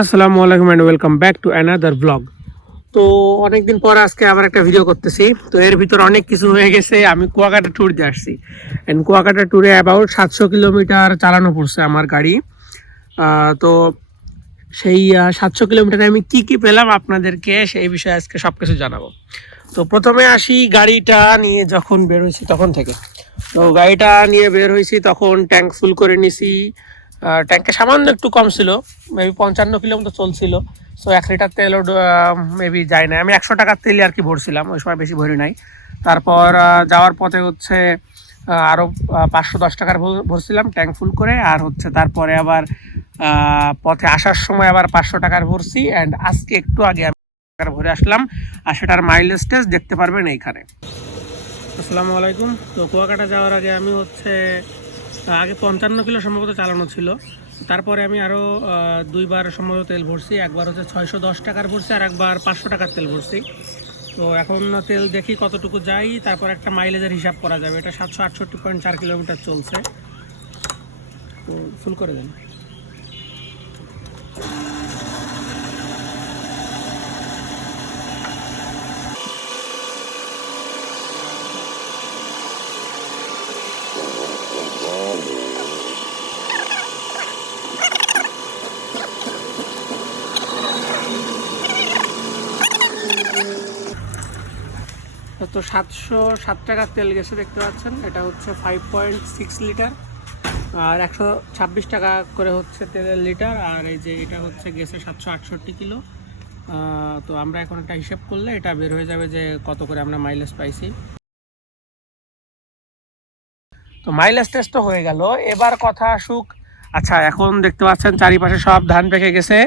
আসসালামু আলাইকুম and welcome back to another blog তো অনেকদিন পর আজকে আবার একটা ভিডিও করতেছি। তো এর ভিতর অনেক কিছু হয়ে গেছে। আমি কুয়াকাটা ট্যুর দিয়ে আসছি। অ্যান্ড কুয়াকাটা ট্যুরে অ্যাবাউট সাতশো কিলোমিটার চালানো পড়ছে আমার গাড়ি। তো সেই সাতশো কিলোমিটারে আমি কি কি পেলাম আপনাদেরকে সেই বিষয়ে আজকে সব কিছু জানাব। তো প্রথমে আসি গাড়িটা নিয়ে যখন বের হয়েছি তখন থেকে। তো গাড়িটা নিয়ে বের হয়েছি তখন ট্যাঙ্ক ফুল করে নিছি। ট্যাঙ্কে সামান্য একটু কম ছিল মেবি পঞ্চান্ন কিলোমিটার চলছিল। সো এক লিটার তেলও মেবি যায় না আমি একশো টাকার তেলই আর কি ভরছিলাম, ওই সময় বেশি ভরি নাই। তারপর যাওয়ার পথে হচ্ছে আরও পাঁচশো দশ টাকার ভর- ভরছিলাম ট্যাঙ্ক ফুল করে। আর হচ্ছে তারপরে আবার পথে আসার সময় আবার পাঁচশো টাকার ভরছি। অ্যান্ড আজকে একটু আগে আমি ভরে আসলাম। আর সেটার মাইলেজ টেস্ট দেখতে পারবেন এইখানে। আসসালামু আলাইকুম। তো কুয়াকাটা যাওয়ার আগে আমি হচ্ছে আগে পঞ্চান্ন কিলো সম্ভবত চালানো ছিল। তারপরে আমি আরও দুইবার সম্ভবত তেল ভরছি। একবার হচ্ছে ছয়শো দশ টাকার ভরছি আর একবার পাঁচশো টাকার তেল ভরছি। তো এখন তেল দেখি কতটুকু যাই, তারপর একটা মাইলেজের হিসাব করা যাবে। এটা সাতশো আটষট্টি পয়েন্ট চার কিলোমিটার চলছে। তো ফুল করে দেন। তো সাতশো সাত টাকার তেল গেছে দেখতে পাচ্ছেন। এটা হচ্ছে ফাইভ পয়েন্ট সিক্স লিটার আর একশো ছাব্বিশ টাকা করে হচ্ছে তেলের লিটার আর এই যে এটা হচ্ছে গেছে সাতশো আটষট্টি কিলো। তো আমরা এখন একটা হিসেব করলে এটা বের হয়ে যাবে যে কত করে আমরা মাইলেজ পাইছি। তো মাইলেজ টেস্টও হয়ে গেল। এবার কথা আসুক। আচ্ছা এখন দেখতে পাচ্ছেন চারিপাশে সব ধান পেকে গেছে।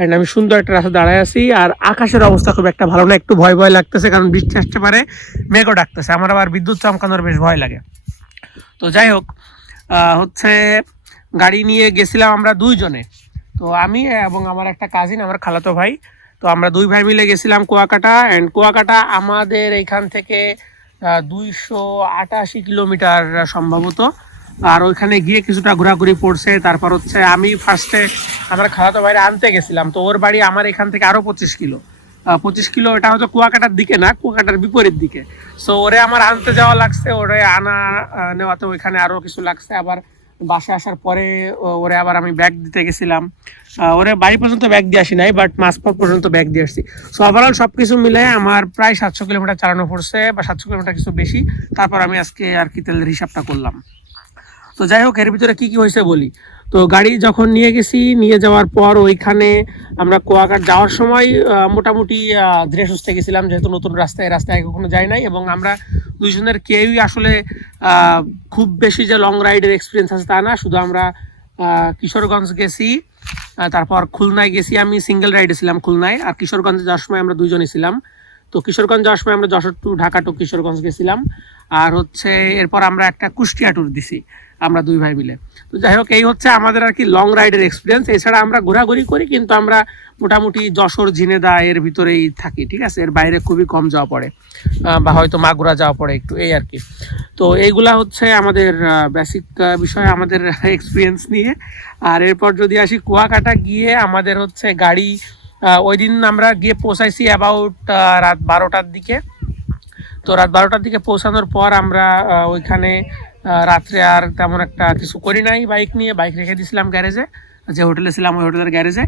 এন্ড আমি সুন্দর একটা রাস্তা দাঁড়ায় আছি, আর আকাশের অবস্থা খুব একটা ভালো না, একটু ভয় ভয় লাগতেছে, কারণ বৃষ্টি আসতে পারে, মেঘও ডাকতেছে, আমার আবার বিদ্যুৎ চমকানোর বেশ ভয় লাগে। তো যাই হোক হচ্ছে গাড়ি নিয়ে গেছিলাম আমরা দুইজনে। তো আমি এবং আমার একটা কাজিন আমার খালাতো ভাই, তো আমরা দুই ভাই মিলে গেছিলাম কুয়াকাটা অ্যান্ড কুয়াকাটা আমাদের এইখান থেকে দুইশো আটাশি কিলোমিটার সম্ভবত। আর ওইখানে গিয়ে কিছুটা ঘোরাঘুরি পড়ছে। তারপর হচ্ছে আমি ফার্স্টে আমার খালাতো বাইরে আনতে গেছিলাম। তো ওর বাড়ি আমার এখান থেকে আরও পঁচিশ কিলো। পঁচিশ কিলো এটা হয়তো কুয়াকাটার দিকে না, কুয়াকাটার বিপরীত দিকে। সো ওরে আমার আনতে যাওয়া লাগছে, ওরে আনা নেওয়াতে ওইখানে আরও কিছু লাগছে। আবার বাসে আসার পরে ওরে আবার আমি ব্যাগ দিতে গেছিলাম। ওরে বাড়ি পর্যন্ত ব্যাগ দিয়ে আসি নাই বাট মাঝপথ পর্যন্ত ব্যাগ দিয়ে আসছি। সো ওভারঅল সব কিছু মিলে আমার প্রায় সাতশো কিলোমিটার চালানো পড়ছে, বা সাতশো কিলোমিটার কিছু বেশি। তারপর আমি আজকে আর কি তেলের হিসাবটা করলাম। তো যাই হোক, এর ভিতরে কি কি হয়েছে বলি। তো গাড়ি যখন নিয়ে গেছি, নিয়ে যাওয়ার পর ওইখানে আমরা কুয়াকাট যাওয়ার সময় মোটামুটি ধীরে সুস্থে গেছিলাম, যেহেতু নতুন রাস্তায় রাস্তায় কখনো যাই নাই এবং আমরা দুইজনের কেউই আসলে খুব বেশি যে লং রাইডের এক্সপিরিয়েন্স আছে তা না। শুধু আমরা কিশোরগঞ্জ গেছি তারপর খুলনায় গেছি আমি সিঙ্গেল রাইডে ছিলাম খুলনায়। আর কিশোরগঞ্জে যাওয়ার সময় আমরা দুইজনই ছিলাম। তো কিশোরগঞ্জ যাওয়ার সময় আমরা যশোর টু ঢাকা টু কিশোরগঞ্জ গেছিলাম। আর হচ্ছে, এরপর আমরা একটা কুষ্টিয়া ট্যুর দিছি। আমরা দুই ভাই মিলে। তো যাই হোক, এই হচ্ছে আমাদের আর কি লং রাইডের এক্সপিরিয়েন্স এছাড়া আমরা ঘোরাঘুরি করি, কিন্তু আমরা মোটামুটি যশোর, ঝিনেদা এর ভিতরেই থাকি, ঠিক আছে? এর বাইরে খুবই কম যাওয়া পড়ে বা হয়তো মাগুরা যাওয়া পড়ে একটু, এই আর কি। তো এইগুলা হচ্ছে আমাদের বেসিক বিষয় আমাদের এক্সপিরিয়েন্স নিয়ে। আর এরপর যদি আসি কুয়াকাটা, গিয়ে আমাদের হচ্ছে গাড়ি ওই দিন আমরা গিয়ে পৌঁছাইছি অ্যাবাউট রাত বারোটার দিকে। তো রাত বারোটার দিকে পৌঁছানোর পর আমরা ওইখানে রাত্রে আর তেমন একটা কিছু করি নাই বাইক নিয়ে। বাইক রেখে দিয়েছিলাম গ্যারেজে যে হোটেলে ছিলাম ওই হোটেলের গ্যারেজে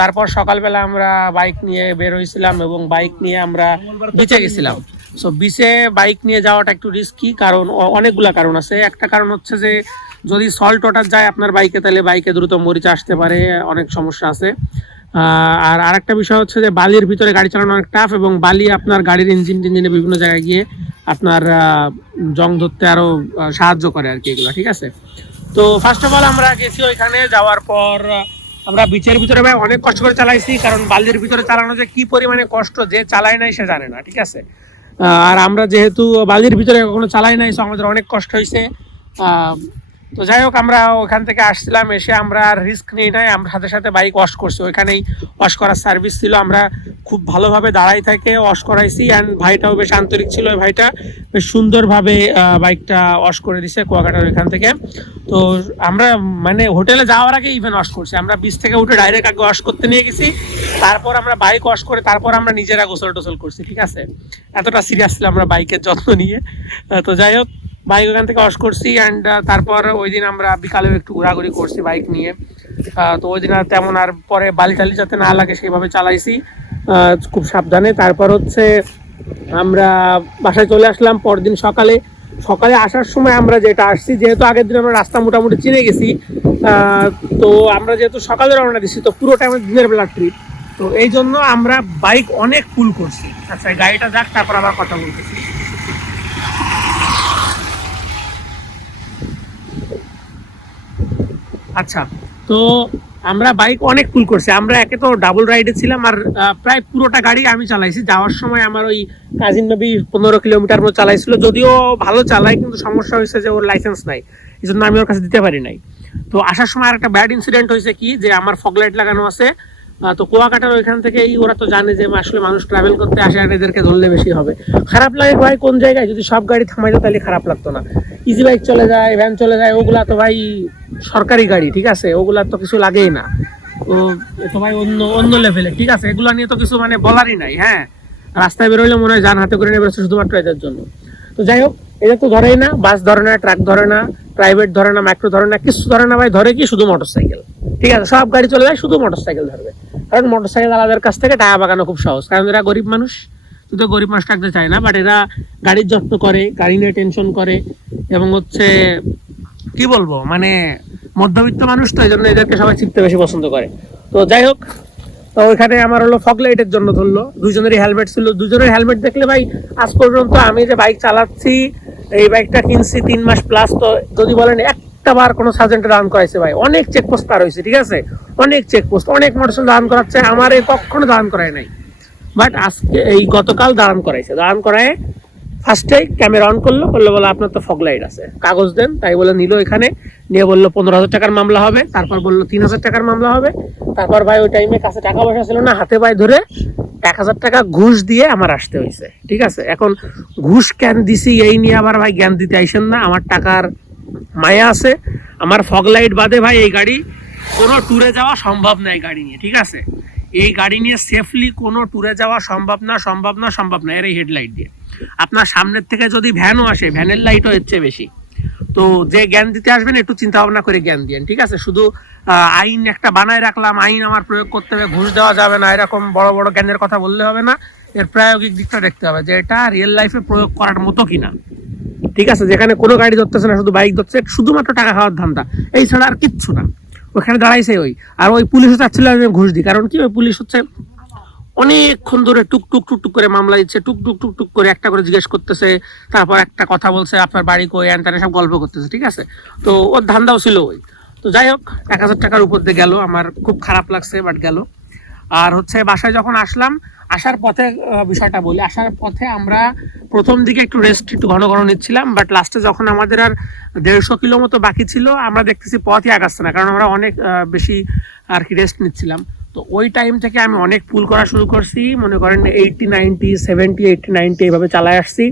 তারপর সকালবেলা আমরা বাইক নিয়ে বের হয়েছিলাম এবং বাইক নিয়ে আমরা বিচে গেছিলাম। সো বিচে বাইক নিয়ে যাওয়াটা একটু রিস্কি কারণ অনেকগুলা কারণ আছে। একটা কারণ হচ্ছে যে, যদি সল্ট ওয়াটার যায় আপনার বাইকে তাহলে বাইকে দ্রুত মরিচা আসতে পারে, অনেক সমস্যা আছে। আর আরেকটা বিষয় হচ্ছে যে বালির ভিতরে গাড়ি চালানো অনেক টাফ এবং বালি আপনার গাড়ির ইঞ্জিন টিঞ্জিনে বিভিন্ন জায়গায় গিয়ে আপনার জং ধরতে আরও সাহায্য করে আর কি এগুলো, ঠিক আছে? তো ফার্স্ট অফ অল আমরা গেছি ওইখানে, যাওয়ার পর আমরা বিচের ভিতরে ভাই অনেক কষ্ট করে চালাইছি, কারণ বালির ভিতরে চালানো যে কি পরিমাণে কষ্ট, যে চালায় নাই সে জানে না, ঠিক আছে? আর আমরা যেহেতু বালির ভিতরে কখনো চালাই নাই সো আমাদের অনেক কষ্ট হয়েছে তো যাই হোক, আমরা ওখান থেকে আসছিলাম, এসে আমরা আর রিস্ক নিই নাই, আমরা সাথে সাথে বাইক ওয়াশ করছি। ওইখানেই ওয়াশ করার সার্ভিস ছিল, আমরা খুব ভালোভাবে দাঁড়াই থেকে ওয়াশ করাইছি অ্যান্ড ভাইটাও বেশ আন্তরিক ছিল, ওই ভাইটা বেশ সুন্দরভাবে বাইকটা ওয়াশ করে দিছে কুয়াকাটার ওইখান থেকে। তো আমরা মানে হোটেলে যাওয়ার আগে ইভেন ওয়াশ করছি। আমরা বিচ থেকে উঠে ডাইরেক্ট আগে ওয়াশ করতে নিয়ে গেছি, তারপর আমরা বাইক ওয়াশ করে তারপর আমরা নিজেরা গোসল টোসল করছি, ঠিক আছে? এতটা সিরিয়াস ছিল আমরা বাইকের যত্ন নিয়ে। তো যাই হোক বাইক ওখান থেকে ওয়াশ করছি অ্যান্ড তারপর ওই দিন আমরা বিকালেও একটু ঘোরাঘুরি করছি বাইক নিয়ে। তো ওই দিন আর তেমন আর পরে বালি টালি যাতে না লাগে সেইভাবে চালাইছি। খুব সাবধানে। তারপর হচ্ছে আমরা বাসায় চলে আসলাম পরদিন সকালে। সকালে আসার সময় আমরা যেটা আসছি, যেহেতু আগের দিন আমরা রাস্তা মোটামুটি চিনে গেছি তো আমরা যেহেতু সকালে রওনা দিচ্ছি তো পুরোটা আমাদের দিনের বেলা ট্রিপ তো এই জন্য আমরা বাইক অনেক ফুল করছি। আচ্ছা গাড়িটা যাক, তারপর আবার কথা বলতেছি। আচ্ছা তো আমরা বাইক অনেক ফুল করছি। আমরা একে তো ডাবল রাইডে ছিলাম আর প্রায় পুরোটা গাড়ি আমি চালাইছি। যাওয়ার সময় আমার ওই কাজিন নবী পনেরো কিলোমিটার মতো চালাইছিল। যদিও ভালো চালাই কিন্তু সমস্যা হয়েছে যে ওর লাইসেন্স নাই। এই জন্য আমি ওর কাছে দিতে পারি নাই। তো আসার সময় আর একটা ব্যাড ইনসিডেন্ট হয়েছে কি, যে আমার ফগ লাইট লাগানো আছে। তো কুয়াকাটার ওইখান থেকেই ওরা তো জানে যে আসলে মানুষ ট্রাভেল করতে আসে আর এদেরকে ধরলে বেশি হবে। খারাপ লাগে ভাই, কোন জায়গায়? যদি সব গাড়ি থামাইতো তাহলে খারাপ লাগতো না। ইজি বাইক চলে যায় ভ্যান চলে যায়, ওগুলা তো ভাই সরকারি গাড়ি, ঠিক আছে? ওগুলা তো কিছু লাগেই না। তো ভাই অন্য অন্য লেভেলে ঠিক আছে? এগুলো নিয়ে তো কিছু মানে বলারই নাই হ্যাঁ? রাস্তায় বেরোলে মনে হয় যান হাতে করে নেবে শুধুমাত্র এদের জন্য। তো যাই হোক, এদের তো ধরেই না বাস ধরে না ট্রাক ধরে না প্রাইভেট ধরে না মাইক্রো ধরে না, কিছু ধরে না ভাই, ধরে কি শুধু মোটরসাইকেল ঠিক আছে? সব গাড়ি চলে যায়, শুধু মোটরসাইকেল ধরবে। কারণ মোটরসাইকেল আলাদার কাছ থেকে টাকা বাগানো খুব সহজ, কারণ এরা গরিব মানুষ। তো গরিব মানুষ থাকতে চায় না বাট এরা গাড়ির যত্ন করে, গাড়ি নিয়ে টেনশন করে, এবং হচ্ছে, কি বলব মানে মধ্যবিত্ত মানুষ তো এই জন্য এদেরকে সবাই চিনতে বেশি পছন্দ করে। তো যাই হোক, তো ওইখানে আমার হলো ফগ লাইটের জন্য ধরলো। দুজনেরই হেলমেট ছিল। দুজনের হেলমেট দেখলে ভাই, আজ পর্যন্ত আমি যে বাইক চালাচ্ছি, এই বাইকটা কিনছি তিন মাস প্লাস তো যদি বলেন একটা বার কোনো সার্জেন্টে দান করাইছে ভাই, অনেক চেকপোস্ট পার হয়েছে, ঠিক আছে? অনেক চেকপোস্ট অনেক মোটরসাইকেল দান করাচ্ছে, আমার এই কখনো দান করায় নাই। বাট আজকে এই গতকাল দাঁড়ান করাইছে। দাঁড়ান করায় ফার্স্টেই ক্যামেরা অন করল বলল বলে আপনার তো ফগ লাইট আছে, কাগজ দেন। তাই বলে নিল এখানে, নিয়ে বলল পনেরো হাজার টাকার মামলা হবে, তারপর বলল তিন হাজার টাকার মামলা হবে। তারপর ভাই ওই টাইমে কাছে টাকা পয়সা ছিল না, হাতে পায়ে ধরে এক হাজার টাকা ঘুষ দিয়ে আমার আসতে হয়েছে, ঠিক আছে? এখন ঘুষ কেন দিছি, এই নিয়ে আবার ভাই জ্ঞান দিতে আইসেন না, আমার টাকার মায়া আছে। আমার ফগ লাইট বাদে ভাই এই গাড়ি কোনো ট্যুরে যাওয়া সম্ভব না এই গাড়ি নিয়ে, ঠিক আছে? এই গাড়ি নিয়ে সেফলি কোনো ট্যুরে যাওয়া সম্ভব না সম্ভব না সম্ভব না এর এই হেডলাইট দিয়ে। আপনার সামনের থেকে যদি ভ্যানও আসে ভ্যানের লাইটও এর চেয়ে বেশি। তো যে জ্ঞান দিতে আসবেন, একটু চিন্তা ভাবনা করে জ্ঞান দিয়েন, ঠিক আছে? শুধু আইন একটা বানায় রাখলাম, আইন আমার প্রয়োগ করতে হবে, ঘুষ দেওয়া যাবে না, এরকম বড় বড় জ্ঞানের কথা বললে হবে না। এর প্রায়োগিক দিকটা দেখতে হবে যে এটা রিয়েল লাইফে প্রয়োগ করার মতো কিনা। ঠিক আছে? যেখানে কোনো গাড়ি ধরতেছে না, শুধু বাইক ধরছে, শুধুমাত্র টাকা খাওয়ার ধান্দা। এই ছাড়া আর কিচ্ছু না। ওখানে দাঁড়াইছে ওই। আর ওই পুলিশও চাচ্ছিল ঘুষ দিই। কারণ কি, ওই পুলিশ হচ্ছে অনেকক্ষণ ধরে টুক টুক টুক টুক করে মামলা দিচ্ছে, টুক টুক টুক টুক করে একটা করে জিজ্ঞেস করতেছে, তারপর একটা কথা বলছে, আপনার বাড়ি কই অ্যান সব গল্প করতেছে, ঠিক আছে? তো ওর ধান্দাও ছিল ওই। তো যাই হোক, এক হাজার টাকার উপর দিয়ে গেল, আমার খুব খারাপ লাগছে বাট গেল। আর হচ্ছে বাসায় যখন আসলাম আসার পথে বিষয়টা বলি। আসার পথে আমরা প্রথম দিকে একটু রেস্ট একটু ঘন ঘন নিচ্ছিলাম বাট লাস্টে যখন আমাদের আর দেড়শো কিলো মতো বাকি ছিল, আমরা দেখতেছি পথই আগাচ্ছে না, কারণ আমরা অনেক বেশি আর কি রেস্ট নিচ্ছিলাম। তো ওই টাইম থেকে আমি অনেক পুল করা শুরু করছি, মনে করেন eighty ninety seventy eighty ninety এইভাবে চালায় আসছি।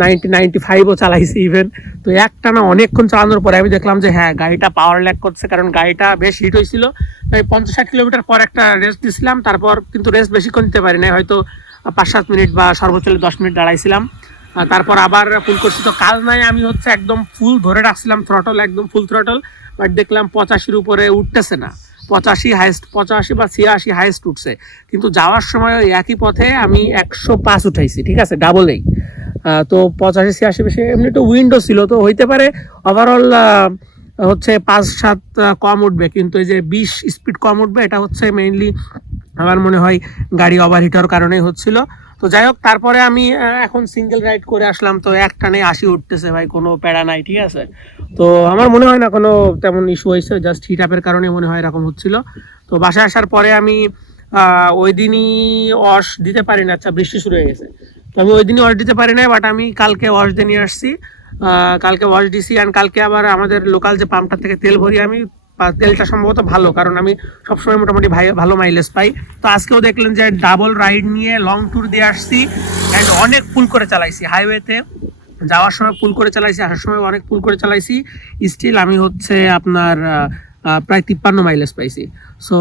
নাইনটি নাইনটি ফাইভও চালাইছি ইভেন তো একটা না অনেকক্ষণ চালানোর পরে আমি দেখলাম যে হ্যাঁ গাড়িটা পাওয়ার ল্যাক করছে, কারণ গাড়িটা বেশ হিট হয়েছিল। তাই পঞ্চাশ ষাট কিলোমিটার পর একটা রেস্ট দিছিলাম, তারপর কিন্তু রেস্ট বেশিক্ষণ নিতে পারি না হয়তো পাঁচ সাত মিনিট বা সর্বোচ্চ দশ মিনিট দাঁড়াইছিলাম। তারপর আবার ফুল করছি। তো কাল নাই আমি হচ্ছে একদম ফুল ধরে রাখছিলাম থ্রটল একদম ফুল থ্রটল বাট দেখলাম পঁচাশির উপরে উঠতেছে না। পঁচাশি হাইস্ট পঁচাশি বা ছিয়াশি হাইস্ট উঠছে। কিন্তু যাওয়ার সময় একই পথে আমি একশো পাঁচ উঠাইছি, ঠিক আছে? ডাবলেই তো পঁচাশি, ছিয়াশি বেশি, এমনি একটু উইন্ডো ছিল, তো হইতে পারে ওভারঅল হচ্ছে পাঁচ, সাত কম উঠবে, কিন্তু এই যে বিশ স্পিড কম উঠবে, এটা হচ্ছে মেইনলি আমার মনে হয় গাড়ি ওভারহিট হওয়ার কারণেই হচ্ছিল। তো যাই হোক, তারপরে আমি এখন সিঙ্গেল রাইড করে আসলাম, তো এক টানে আশি উঠতেছে ভাই, কোনো প্যারা নাই, ঠিক আছে? তো আমার মনে হয় না কোনো তেমন ইস্যু হয়েছে জাস্ট হিট আপের কারণে মনে হয় এরকম হচ্ছিল। তো বাসায় আসার পরে আমি ওই দিনই ওয়াশ দিতে পারি না আচ্ছা বৃষ্টি শুরু হয়ে গেছে। আমি ওই দিনই ওয়াশ দিতে পারি না বাট আমি কালকে ওয়াশ দিয়ে নিয়ে আসছি। কালকে ওয়াশ দিছি অ্যান্ড কালকে আবার আমাদের লোকাল যে পাম্পটা থেকে তেল ভরি আমি তেলটা সম্ভবত ভালো, কারণ আমি সবসময় মোটামুটি ভাই ভালো মাইলেজ পাই। তো আজকেও দেখলেন যে ডাবল রাইড নিয়ে লং ট্যুর দিয়ে আসছি অ্যান্ড অনেক ফুল করে চালাইছি। হাইওয়েতে যাওয়ার সময় ফুল করে চালাইছি, আসার সময় অনেক ফুল করে চালাইছি। স্টিল আমি হচ্ছে আপনার প্রায় তিপ্পান্ন মাইলেজ পাইছি। সো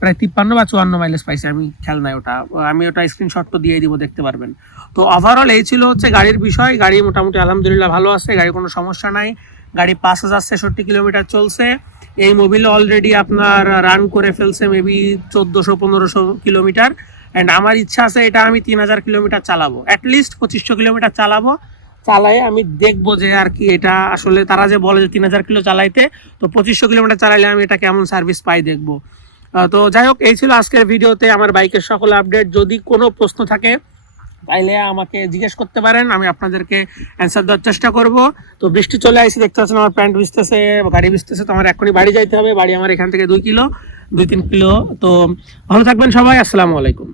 প্রায় তিপ্পান্ন বা চুয়ান্ন মাইলেজ পাইছি আমি খেয়াল নাই ওটা। আমি ওটা স্ক্রিনশট তো দিয়ে দিব, দেখতে পারবেন। তো ওভারঅল এই ছিল হচ্ছে গাড়ির বিষয়। গাড়ি মোটামুটি আলহামদুলিল্লাহ ভালো আছে, গাড়ির কোনো সমস্যা নাই। গাড়ি পাঁচ হাজার ছেষট্টি কিলোমিটার চলছে। এই মোবিল অলরেডি আপনার রান করে ফেলছে মেবি চোদ্দোশো, পনেরোশো কিলোমিটার। অ্যান্ড আমার ইচ্ছা আছে এটা আমি তিন হাজার কিলোমিটার চালাবো। অ্যাটলিস্ট পঁচিশশো কিলোমিটার চালাবো। চালাই আমি দেখব যে আর কি এটা আসলে তারা যে বলে যে তিন হাজার কিলো চালাইতে, তো পঁচিশশো কিলোমিটার চালাইলে আমি এটা কেমন সার্ভিস পাই দেখব। তো যাই হোক, এই ছিল আজকের ভিডিওতে আমার বাইকের সকল আপডেট যদি কোনো প্রশ্ন থাকে, তাইলে আমাকে জিজ্ঞেস করতে পারেন, আমি আপনাদেরকে অ্যান্সার দেওয়ার চেষ্টা করব। তো বৃষ্টি চলে আসছে, দেখতে পাচ্ছেন আমার প্যান্ট ভিজতেছে, গাড়ি ভিজতেছে, তো আমার এখনই বাড়ি যাইতে হবে। বাড়ি আমার এখান থেকে দুই কিলো, দুই তিন কিলো। তো ভালো থাকবেন সবাই, আসসালামু আলাইকুম।